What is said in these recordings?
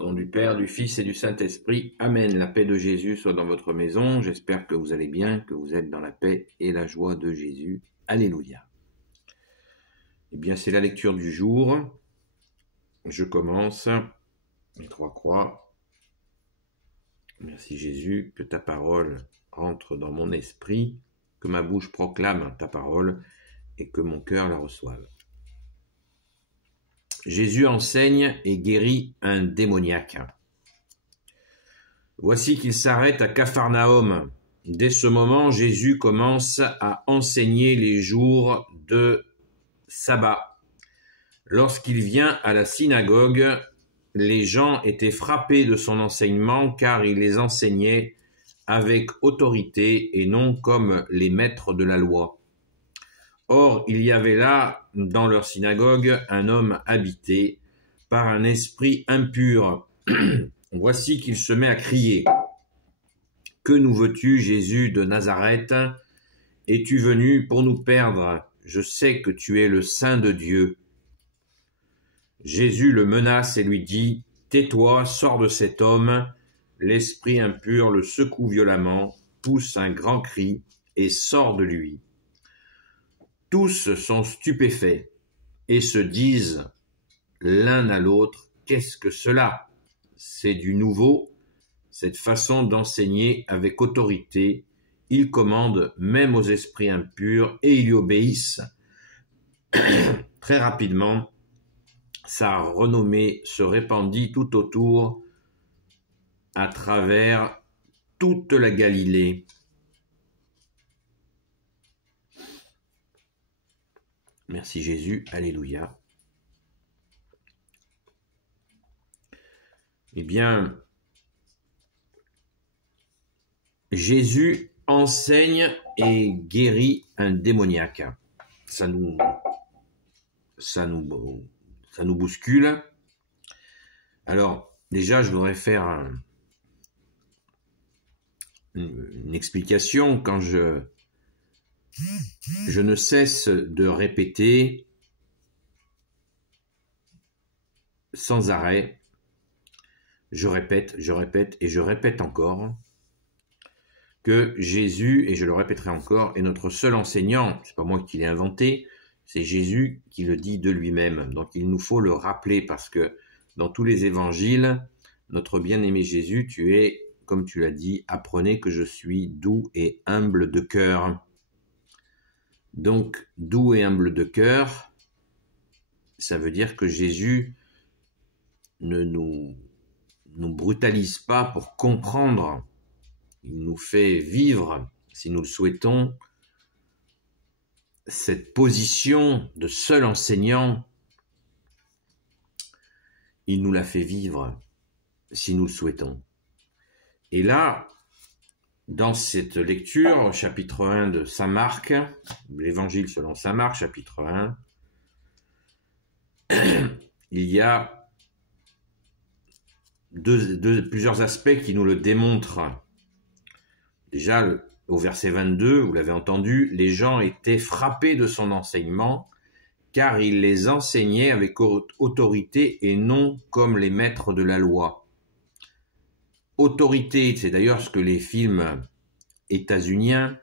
Au nom du Père, du Fils et du Saint-Esprit. Amen. La paix de Jésus soit dans votre maison. J'espère que vous allez bien, que vous êtes dans la paix et la joie de Jésus. Alléluia. Eh bien, c'est la lecture du jour. Je commence. Les trois croix. Merci Jésus, que ta parole rentre dans mon esprit, que ma bouche proclame ta parole et que mon cœur la reçoive. Jésus enseigne et guérit un démoniaque. Voici qu'il s'arrête à Capharnaüm. Dès ce moment, Jésus commence à enseigner les jours de sabbat. Lorsqu'il vient à la synagogue, les gens étaient frappés de son enseignement car il les enseignait avec autorité et non comme les maîtres de la loi. Or, il y avait là, dans leur synagogue, un homme habité par un esprit impur. Voici qu'il se met à crier. « Que nous veux-tu, Jésus de Nazareth? Es-tu venu pour nous perdre? Je sais que tu es le Saint de Dieu. » Jésus le menace et lui dit « Tais-toi, sors de cet homme. » L'esprit impur le secoue violemment, pousse un grand cri et sort de lui. Tous sont stupéfaits et se disent l'un à l'autre « Qu'est-ce que cela? C'est du nouveau, cette façon d'enseigner avec autorité. Il commande même aux esprits impurs et ils lui obéissent. » Très rapidement, sa renommée se répandit tout autour, à travers toute la Galilée. Merci Jésus, alléluia. Eh bien, Jésus enseigne et guérit un démoniaque. Ça nous bouscule. Alors, déjà, je voudrais faire une explication. Quand je ne cesse de répéter sans arrêt, je répète et je répète encore que Jésus, et je le répéterai encore, est notre seul enseignant. C'est pas moi qui l'ai inventé, c'est Jésus qui le dit de lui-même. Donc il nous faut le rappeler parce que dans tous les évangiles, notre bien-aimé Jésus, tu es, comme tu l'as dit, apprenez que je suis doux et humble de cœur. Donc, doux et humble de cœur, ça veut dire que Jésus ne nous brutalise pas pour comprendre. Il nous fait vivre, si nous le souhaitons, cette position de seul enseignant. Il nous la fait vivre, si nous le souhaitons. Et là, dans cette lecture, au chapitre 1 de Saint Marc, l'évangile selon Saint Marc, chapitre 1, il y a plusieurs aspects qui nous le démontrent. Déjà, au verset 22, vous l'avez entendu, les gens étaient frappés de son enseignement, car il les enseignait avec autorité et non comme les maîtres de la loi. Autorité, c'est d'ailleurs ce que les films états-uniens,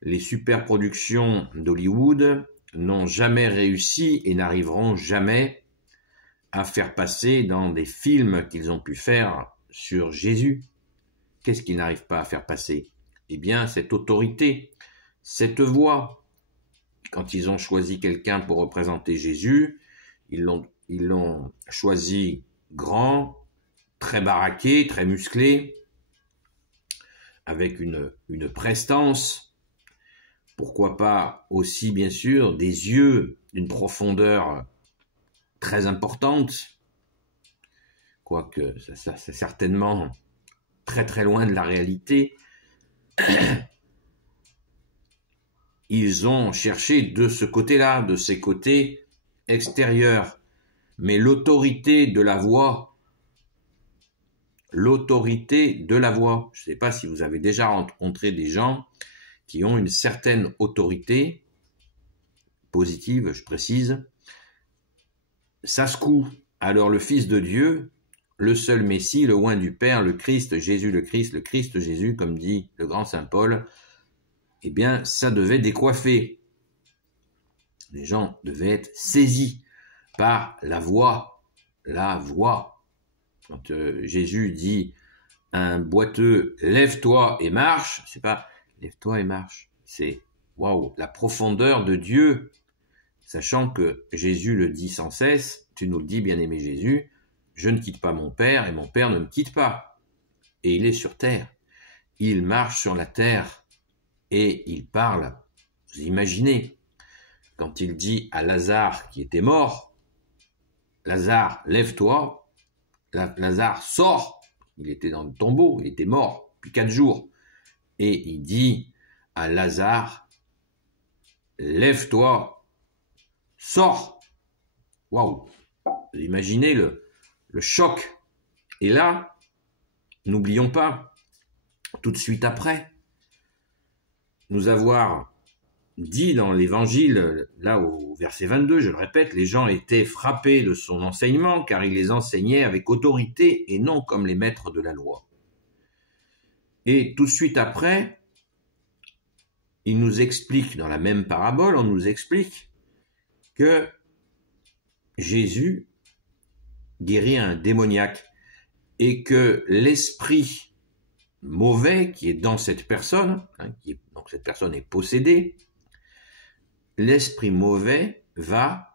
les superproductions d'Hollywood n'ont jamais réussi et n'arriveront jamais à faire passer dans des films qu'ils ont pu faire sur Jésus. Qu'est-ce qu'ils n'arrivent pas à faire passer? Eh bien, cette autorité, cette voix. Quand ils ont choisi quelqu'un pour représenter Jésus, ils l'ont choisi grand, très baraqué, très musclé, avec une prestance, pourquoi pas aussi bien sûr des yeux d'une profondeur très importante, quoique ça c'est certainement très très loin de la réalité. Ils ont cherché de ce côté-là, de ces côtés extérieurs, mais l'autorité de la voix, je ne sais pas si vous avez déjà rencontré des gens qui ont une certaine autorité, positive, je précise, ça secoue. Alors le Fils de Dieu, le seul Messie, le oint du Père, le Christ Jésus, le Christ Jésus, comme dit le grand saint Paul, eh bien, ça devait décoiffer. Les gens devaient être saisis par la voix. La voix. Quand Jésus dit à un boiteux, lève-toi et marche, c'est pas lève-toi et marche, c'est waouh, la profondeur de Dieu, sachant que Jésus le dit sans cesse, tu nous le dis, bien-aimé Jésus, je ne quitte pas mon Père et mon Père ne me quitte pas. Et il est sur terre. Il marche sur la terre et il parle. Vous imaginez, quand il dit à Lazare qui était mort, Lazare, lève-toi, Lazare sort, il était dans le tombeau, il était mort depuis 4 jours. Et il dit à Lazare, lève-toi, sors. Waouh, vous imaginez le choc. Et là, n'oublions pas, tout de suite après, nous avoir dit dans l'évangile, là au verset 22, je le répète, les gens étaient frappés de son enseignement car il les enseignait avec autorité et non comme les maîtres de la loi. Et tout de suite après, il nous explique, dans la même parabole, on nous explique que Jésus guérit un démoniaque et que l'esprit mauvais qui est dans cette personne, donc cette personne est possédée, l'esprit mauvais va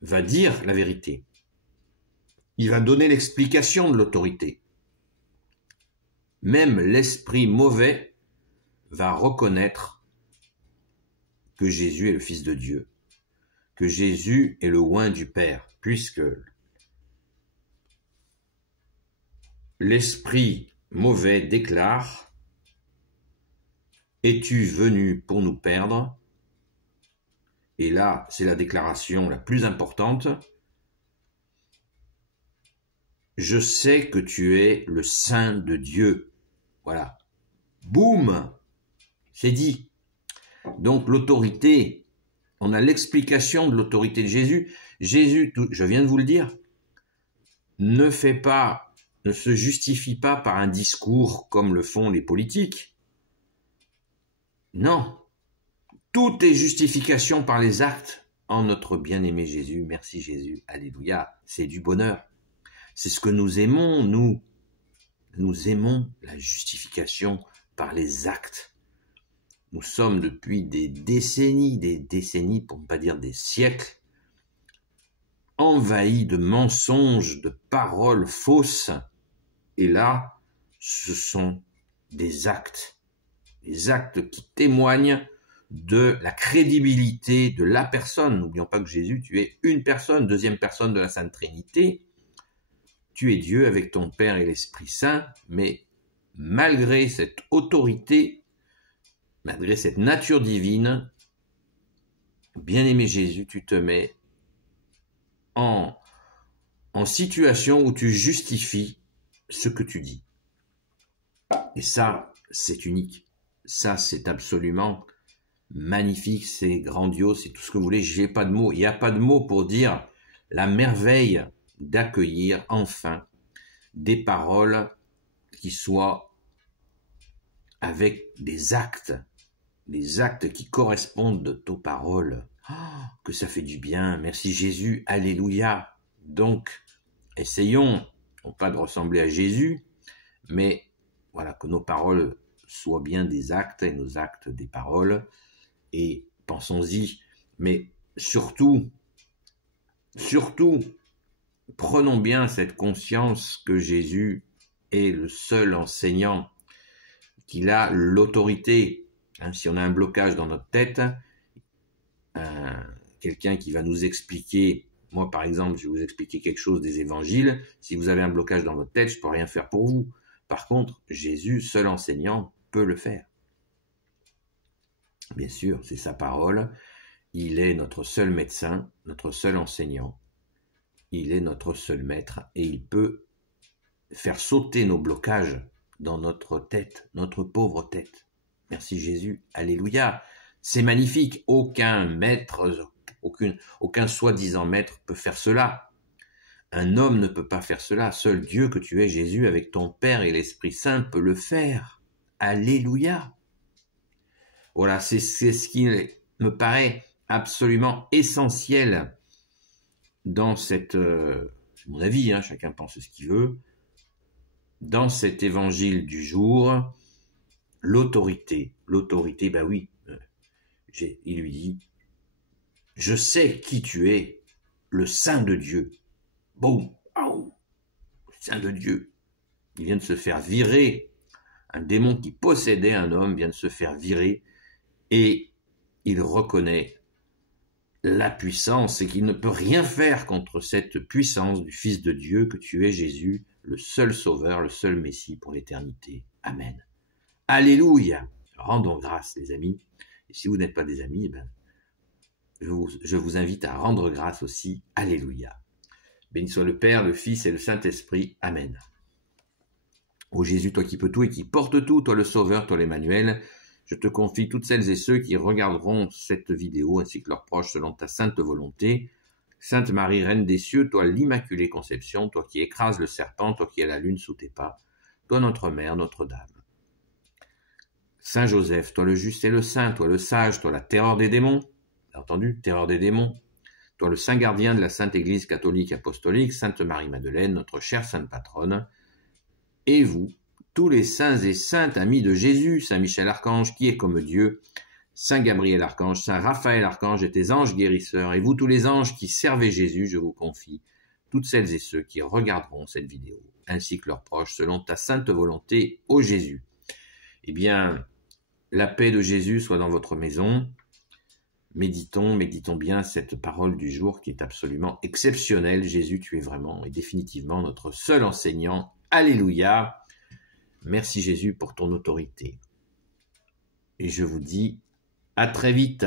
dire la vérité. Il va donner l'explication de l'autorité. Même l'esprit mauvais va reconnaître que Jésus est le Fils de Dieu, que Jésus est le oint du Père, puisque l'esprit mauvais déclare « Es-tu venu pour nous perdre ?» Et là, c'est la déclaration la plus importante. « Je sais que tu es le Saint de Dieu. » Voilà. Boum! C'est dit. Donc l'autorité, on a l'explication de l'autorité de Jésus. Jésus, je viens de vous le dire, ne se justifie pas par un discours comme le font les politiques. Non. Tout est justification par les actes en notre bien-aimé Jésus. Merci Jésus. Alléluia. C'est du bonheur. C'est ce que nous aimons, nous. Nous aimons la justification par les actes. Nous sommes depuis des décennies, pour ne pas dire des siècles, envahis de mensonges, de paroles fausses. Et là, ce sont des actes qui témoignent de la crédibilité de la personne. N'oublions pas que Jésus, tu es une personne, deuxième personne de la Sainte Trinité. Tu es Dieu avec ton Père et l'Esprit Saint, mais malgré cette autorité, malgré cette nature divine, bien-aimé Jésus, tu te mets en situation où tu justifies ce que tu dis. Et ça, c'est unique. Ça, c'est absolument magnifique, c'est grandiose, c'est tout ce que vous voulez. J'ai pas de mots. Il n'y a pas de mots pour dire la merveille d'accueillir enfin des paroles qui soient avec des actes qui correspondent aux paroles. Oh, que ça fait du bien. Merci Jésus. Alléluia. Donc, essayons, non pas de ressembler à Jésus, mais voilà, que nos paroles soient bien des actes et nos actes des paroles. Et pensons-y, mais surtout, prenons bien cette conscience que Jésus est le seul enseignant, qu'il a l'autorité. Si on a un blocage dans notre tête, quelqu'un qui va nous expliquer, moi par exemple, je vais vous expliquer quelque chose des évangiles, si vous avez un blocage dans votre tête, je ne peux rien faire pour vous. Par contre, Jésus, seul enseignant, peut le faire. Bien sûr, c'est sa parole. Il est notre seul médecin, notre seul enseignant. Il est notre seul maître et il peut faire sauter nos blocages dans notre tête, notre pauvre tête. Merci Jésus. Alléluia. C'est magnifique. Aucun maître, aucun soi-disant maître peut faire cela. Un homme ne peut pas faire cela. Seul Dieu que tu es, Jésus, avec ton Père et l'Esprit Saint, peut le faire. Alléluia. Voilà, c'est ce qui me paraît absolument essentiel dans cette, c'est mon avis, hein, chacun pense ce qu'il veut, dans cet évangile du jour, l'autorité, ben oui, il lui dit, je sais qui tu es, le Saint de Dieu. Boum, le Saint de Dieu. Il vient de se faire virer, un démon qui possédait un homme vient de se faire virer, et il reconnaît la puissance et qu'il ne peut rien faire contre cette puissance du Fils de Dieu que tu es Jésus, le seul Sauveur, le seul Messie pour l'éternité. Amen. Alléluia. Rendons grâce, les amis. Et si vous n'êtes pas des amis, je vous invite à rendre grâce aussi. Alléluia. Béni soit le Père, le Fils et le Saint-Esprit. Amen. Ô Jésus, toi qui peux tout et qui portes tout, toi le Sauveur, toi l'Emmanuel, je te confie toutes celles et ceux qui regarderont cette vidéo ainsi que leurs proches selon ta sainte volonté. Sainte Marie, Reine des cieux, toi l'Immaculée Conception, toi qui écrases le serpent, toi qui as la lune sous tes pas, toi notre Mère, Notre-Dame. Saint Joseph, toi le juste et le saint, toi le sage, toi la terreur des démons, t'as entendu, terreur des démons, toi le saint gardien de la Sainte Église catholique apostolique, Sainte Marie-Madeleine, notre chère sainte patronne, et vous, tous les saints et saintes amis de Jésus, Saint Michel Archange, qui est comme Dieu, Saint Gabriel Archange, Saint Raphaël Archange et tes anges guérisseurs, et vous tous les anges qui servez Jésus, je vous confie, toutes celles et ceux qui regarderont cette vidéo, ainsi que leurs proches, selon ta sainte volonté, ô Jésus. Eh bien, la paix de Jésus soit dans votre maison. Méditons bien cette parole du jour qui est absolument exceptionnelle. Jésus, tu es vraiment et définitivement notre seul enseignant. Alléluia. Merci Jésus pour ton autorité. Et je vous dis à très vite.